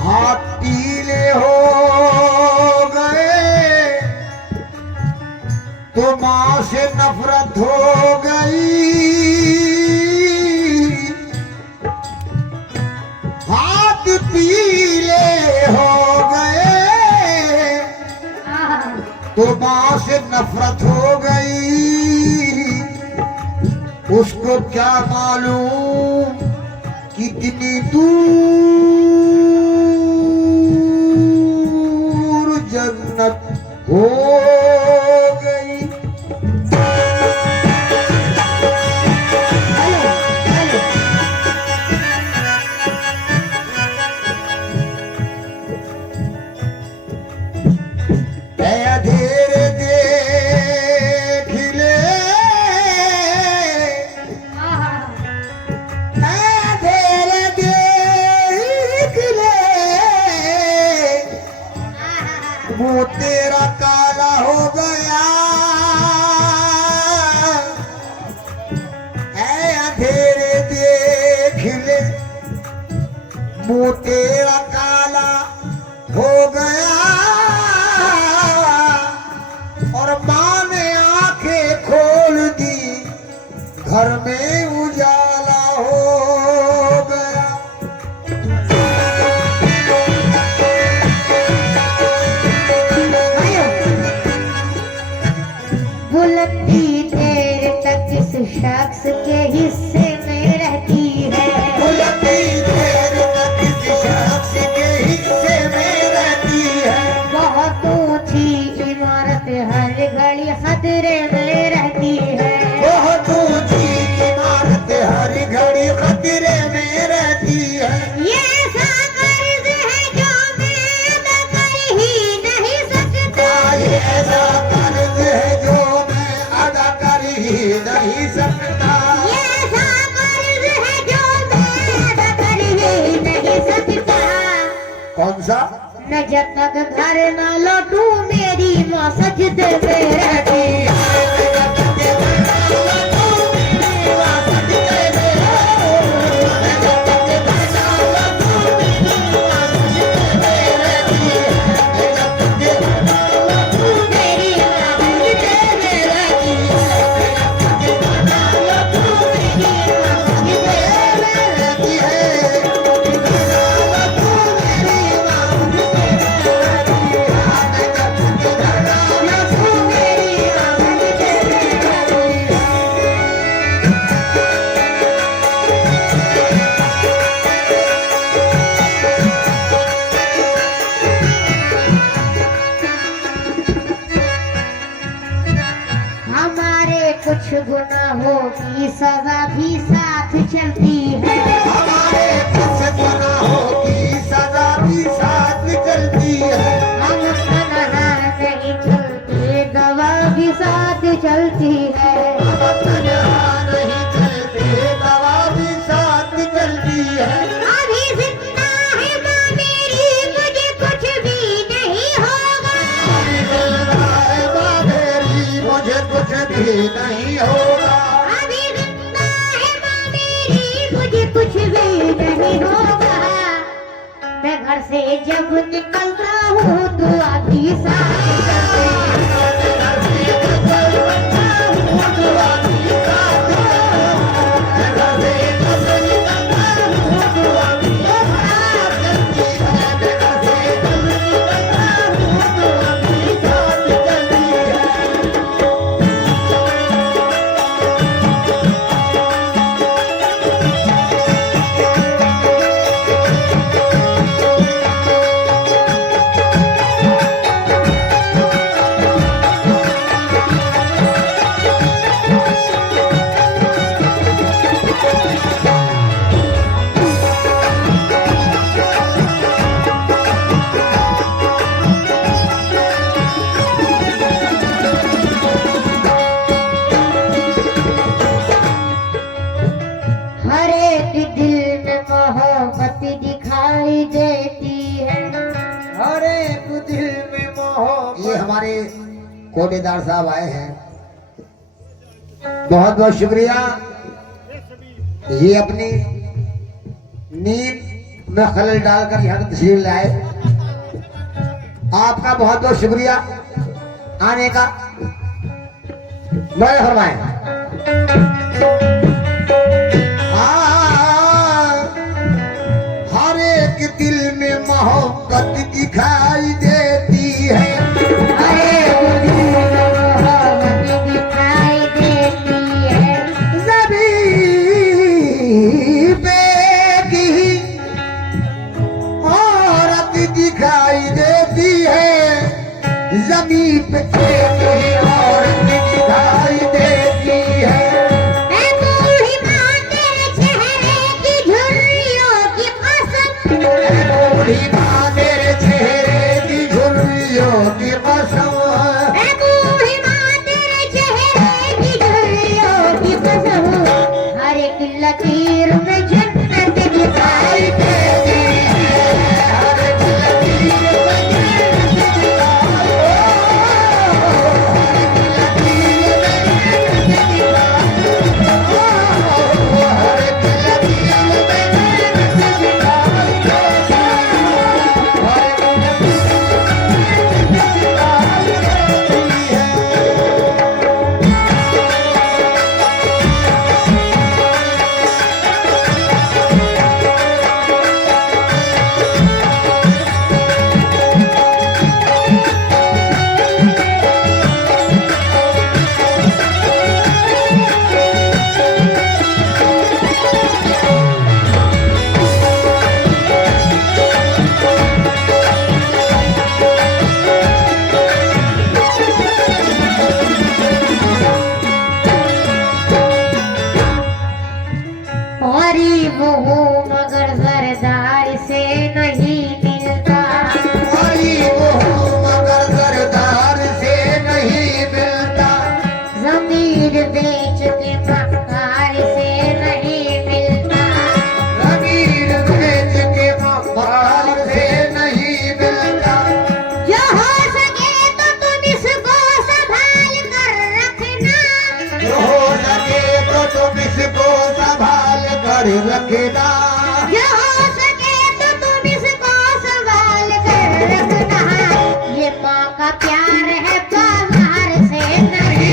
हाथ पीले हो गए तो मां से नफरत हो गई। हाथ पीले हो गए तो मां से नफरत हो गई। उसको क्या मालूम कितनी दूर जन्नत हो गई। अंधेरे देख ले, अंधेरे देख ले, मुंह तेरा काला हो गया है। अंधेरे देख ले, मुंह तेरा काला हो गया। और माँ ने आंखें खोल दी, घर में उजाला हो गया। बुलंदी देर तक इस शख्स के हिस्से में रहती है। बुलंदी देर तक इस शख्स के हिस्से में रहती है। बहुत ऊंची इमारत हर घड़ी खतरे में रहती है। बहुत ऊंची इमारत हर घड़ी खतरे में रहती है। ये ऐसा कर्ज है जो मैं अदा कर ही नहीं सकता। ये ऐसा कर्ज है जो मैं अदा कर ही नहीं सकता। ये ऐसा कर्ज है जो मैं अदा कर ही नहीं सकता। कौन सा? मैं जब तक घर न लौटूं मेरी माँ सजदे में रहती है। हमारे कुछ गुनाहों की सजा भी साथ चलती है। हमारे कुछ गुनाहों की सजा भी साथ चलती है। हम तन्हा नहीं चलते, दवा भी साथ चलती है। हम तन्हा नहीं चलते, दवा भी साथ चलती है। अभी जिंदा है माँ मेरी, मुझे कुछ भी नहीं होगा। अभी जिंदा है माँ मेरी, मुझे कुछ भी नहीं होगा। अभी जिंदा है माँ मेरी, मुझे कुछ भी नहीं होगा। मैं घर से जब निकलता हूँ तो आती साथ चलती है। कोटेदार साहब आए हैं, बहुत बहुत शुक्रिया। ये अपनी नींद में खलल डालकर यहाँ तशरीफ लाए, आपका बहुत बहुत शुक्रिया आने का। मैं फरमाए हर एक दिल में मोहब्बत दिखाई देती है, दिखाई देती है जमीन पे एक औरत दिखाई देती है। मैं बूढ़ी माँ तेरे चेहरे की झुर्रियों की कसम, मैं बूढ़ी माँ तेरे चेहरे की झुर्रियों की कसम, मैं बूढ़ी माँ तेरे चेहरे की झुर्रियों की कसम, हर एक लकीर में जन्नत दिखाई देती है। गरीब हूँ मगर सरदार से नहीं मिलता, गरीब हूँ मगर सरदार से नहीं मिलता, ज़मीर बेच के मक्कार से नहीं मिलता, ज़मीर बेच के मक्कार से नहीं मिलता। जो हो सके तो तुम इसको संभाल कर रखना, जो हो सके तो तुम इसको संभाल कर रखना, जो हो सके तो तुम इसको संभाल कर रखना, ये माँ का प्यार है बाजार से नहीं।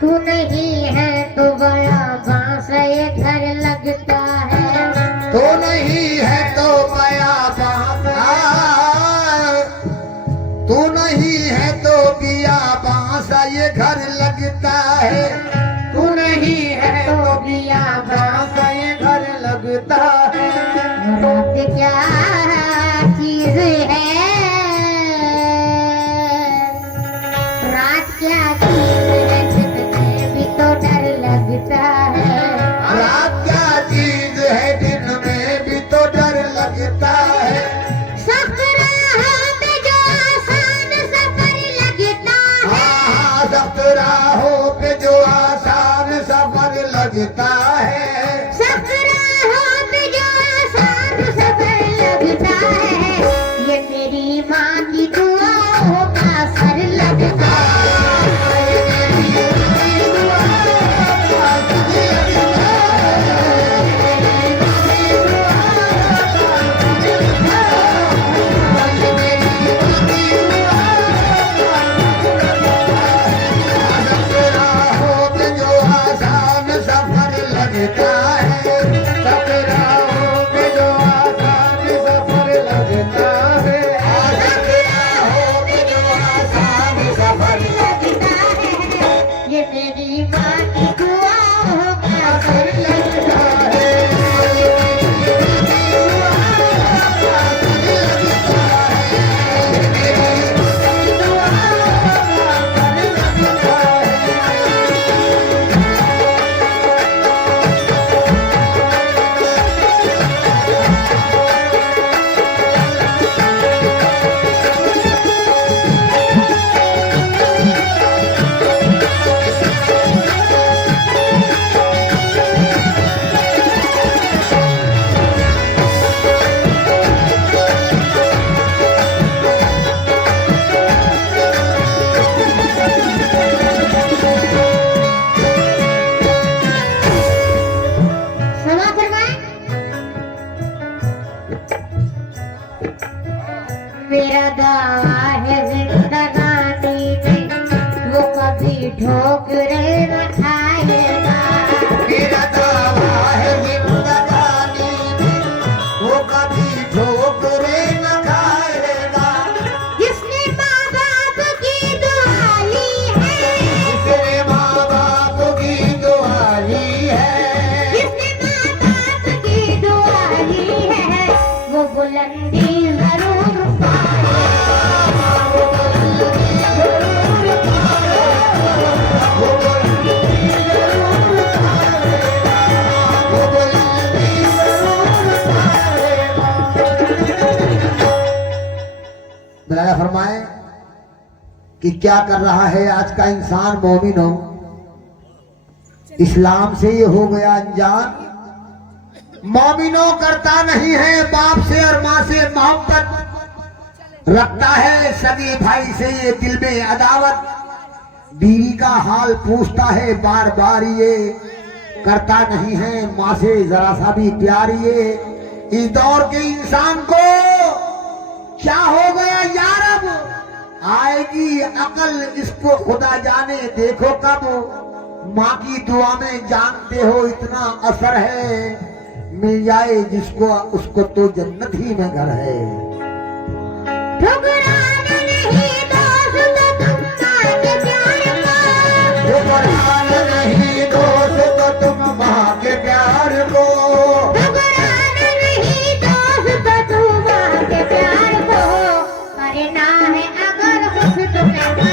तू नहीं है तो बड़ा बांस ये घर लगता है, तो नहीं है तो बया तू नहीं है तो बिया बांसा ये घर लगता है, तू नहीं है तो बिया बांसा ये घर लगता है। रात क्या चीज है, रात क्या चीज है, दिन में भी तो डर लगता है, रात क्या चीज है दिन में भी तो डर लगता है। सफर में जो आसान सफर लगता है, राहों पे जो आसान सफर लगता है, सब राहों पे जो आसान सफर लगता है, ये मेरी माँ की दुआओं का असर लगता है। मेरा दावा है जिंदगानी में वो कभी ठोकरें न खाएगा। मेरा दावा है जिंदगानी में वो कभी ठोकरें न खाएगा। जिसने माँ बाप की दुआ ली है, जिसने माँ बाप की दुआ ली है, जिसने माँ बाप की दुआ ली है, वो बुलंदी जरूर बनाया फरमाए कि क्या कर रहा है आज का इंसान मोमिनो, इस्लाम से ये हो गया अनजान। मोमिनो करता नहीं है बाप से और माँ से मोहब्बत, रखता है सगे भाई से ये दिल में अदावत। बीवी का हाल पूछता है बार बार, ये करता नहीं है माँ से जरा सा भी प्यार। ये इस दौर के इंसान को क्या हो गया यारब, आएगी अकल इसको खुदा जाने देखो कब। माँ की दुआ में जानते हो इतना असर है, मिल जाए जिसको उसको तो जन्नत ही में घर है। ठुकराना नहीं दोस्त तुम माँ के प्यार को, ठुकराना नहीं दोस्त तुम माँ के प्यार को, ठुकराना नहीं दोस्त तुम माँ के प्यार को। करना है अगर कुछ तुम्हें कर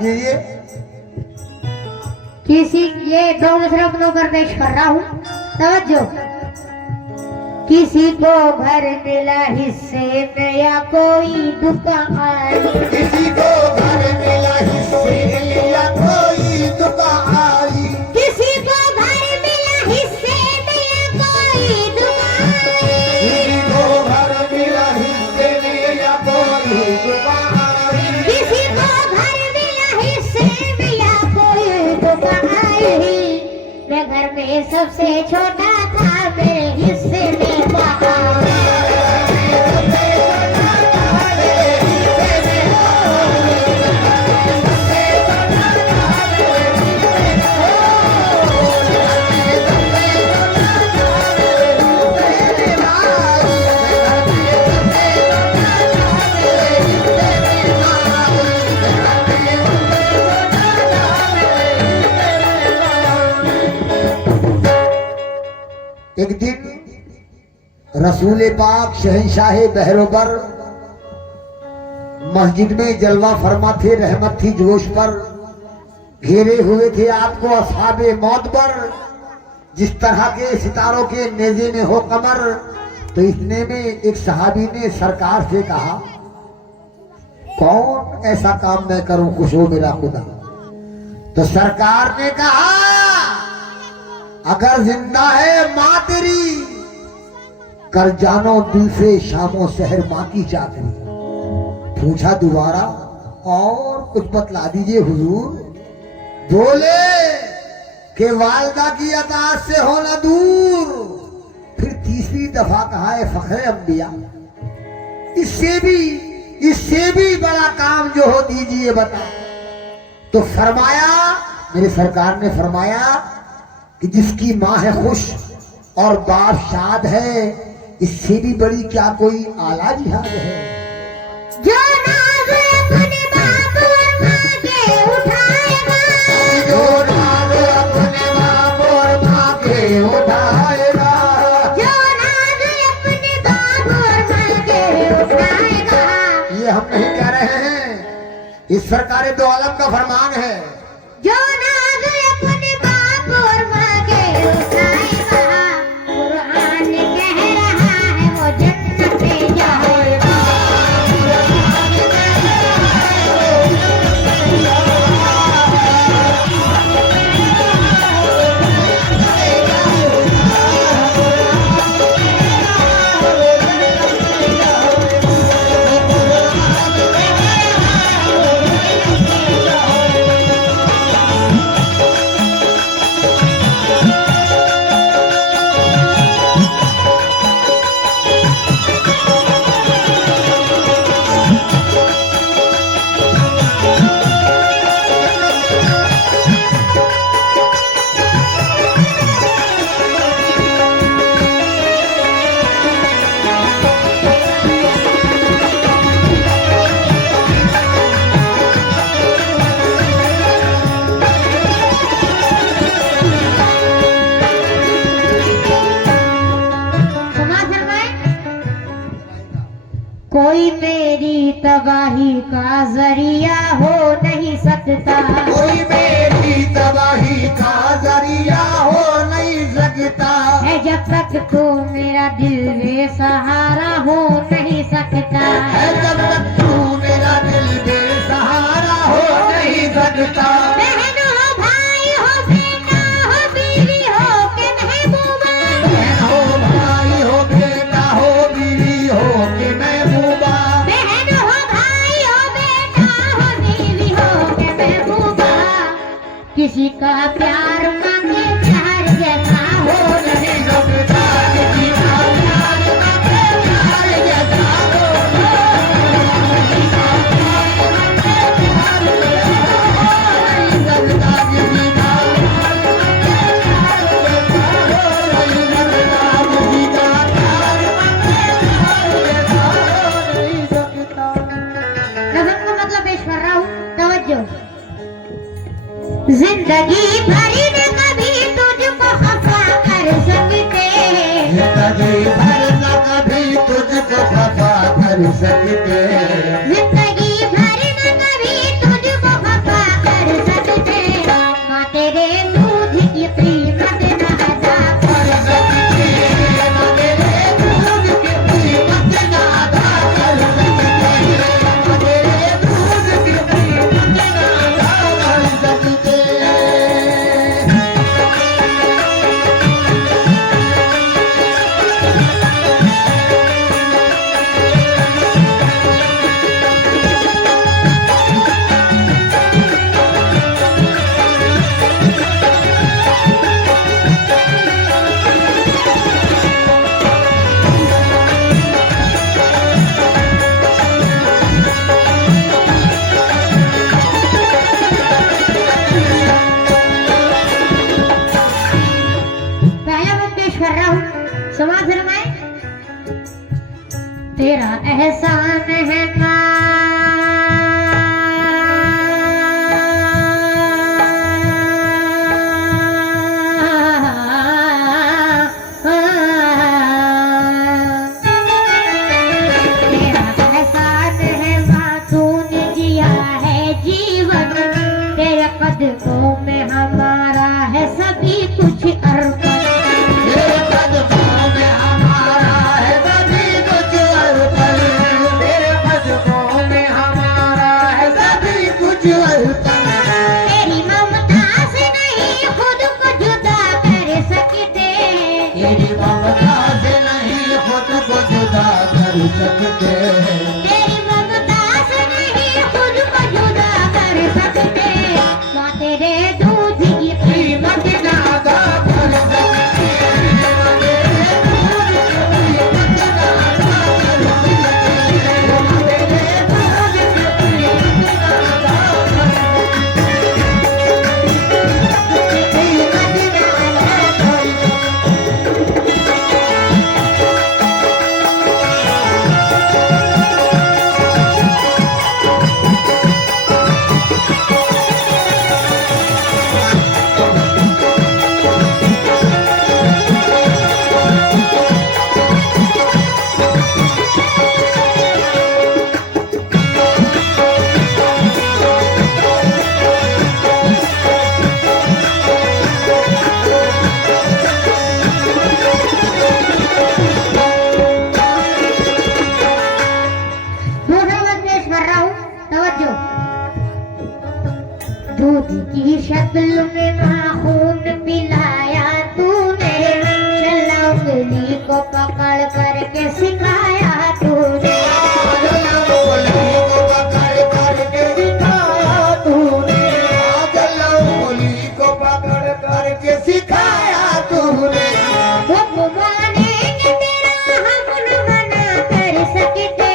कीजिए। किसी ये दोनों तरफ नौकर पेश कर रहा हूँ, तवज्जो। किसी को घर मिला हिस्से में या कोई दुकान आई, किसी को घर मिला हिस्से में या कोई दुकान आई, किसी को घर मिला हिस्से में या कोई दुकान आई, किसी को घर मिला हिस्से में या कोई दुकान आई, किसी को घर मिला हिस्से में या कोई दुकान आई। मैं घर में सबसे छोटा था, मेरे हिस्से में बाहर रसूल पाक शहंशाह बहरोबर मस्जिद में जलवा फरमा थे, रहमत थी जोश पर, घेरे हुए थे आपको असहाबे मौत पर। जिस तरह के सितारों के नेजे में हो कमर, तो इतने में एक सहाबी ने सरकार से कहा, कौन ऐसा काम मैं करूं खुश हो मेरा खुदा। तो सरकार ने कहा, अगर जिंदा है मां तेरी, कर जानो दिल से शामों शहर मां की चाकरी। पूछा दोबारा, और कुछ बतला दीजिए हुजूर। बोले कि वालदा की अताअत से होना दूर। फिर तीसरी दफा कहा है, फखरे अंबिया, इससे भी बड़ा काम जो हो दीजिए बता। तो फरमाया, मेरे सरकार ने फरमाया कि जिसकी माँ है खुश और बाप शाद है, इससे भी बड़ी क्या कोई आला जिहाद है। जो नाज अपने बाप और माँ के उठाएगा, जो नाज अपने बाप और माँ के उठाएगा, जो नाज अपने बाप और माँ के उठाएगा। ये हम नहीं कह रहे हैं, इस सरकार दो आलम का फरमान है। जो नाज अपने बाप और माँ के उठाएगा, कुरान कह रहा है वो जन्नत में जाएगा। कोई मेरी तबाही का जरिया हो नहीं सकता, कोई मेरी तबाही का जरिया हो नहीं सकता है जब तक तो मेरा दिल बेसहारा हो नहीं सकता। है, जब तक तू मेरा दिल बेसहारा हो नहीं सकता। बहन हो, भाई हो, बेटा हो, बीवी हो के महबूबा, बहन हो, भाई हो, बेटा हो, बीवी हो के महबूबा, बहन हो, भाई हो, बेटा हो, बीवी हो के महबूबा। किसी का प्यार मांगे प्यार जैसा हो नहीं सकता, किसी का प्यार मांगे प्यार जैसा हो नहीं सकता, किसी का नज़म का मतलब पेश कर रहा हूँ, तवज्जो। जिंदगी भरी न कभी तुझको खफा कर सकते, जिंदगी भर न कभी तुझको खफा कर सकते, जिंदगी भरी न कभी तुझको खफा कर सकते। माँ तेरे दूध की कीमत न अदा कर सकते, माँ तेरे दूध की कीमत न अदा कर सकते, माँ तेरे दूध की कीमत न अदा कर सकते। पहला मैं पेश कर रहा हूँ, समाज फरमाए। तेरा एहसान है सकते हैं। तेरी ममता से नहीं खुद को जुदा कर सकते, माँ तेरे दूध की कीमत नादा कर सकते हैं, माँ तेरे दूध की कीमत नादा कर सकते हैं, माँ तेरे दूध की कीमत नादा कर दूसरा वक्त पेश कर रहा हूँ, तवज्जो। दूध की शक्ल में नाखून पिलाया तूने, चला उंगली को पकड़ करके सिखाया तूने। उंगली को पकड़ करके सिखाया तूने, उंगली को पकड़ करके सिखाया तूने। हुक्म मानेंगे तेरा हम न मना कर सकते,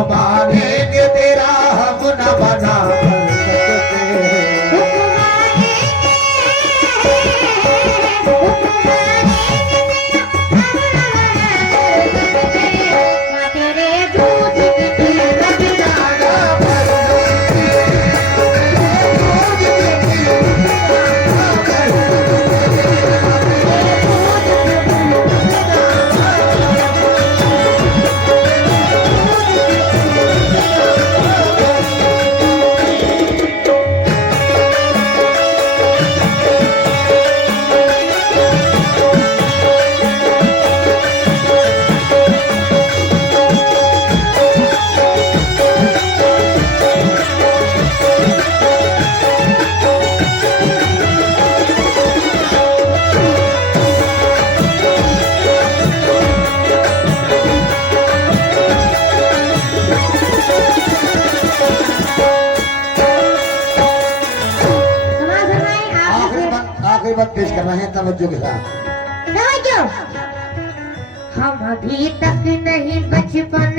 मानेंगे तेरा हम न बना कर सकते। हुक्म मानेंगे, हुक्म मानेंगे तेरा हम न मना कर सकते, माँ तेरे दूध की कीमत नादा कर सकते हैं, दूध की कीमत नादा कर सकते समाज फरमाएं आप इसे। आखिरी बात पेश कर रहे हैं तवज्जो के साथ। तवज्जो। हम अभी तक नहीं बचपन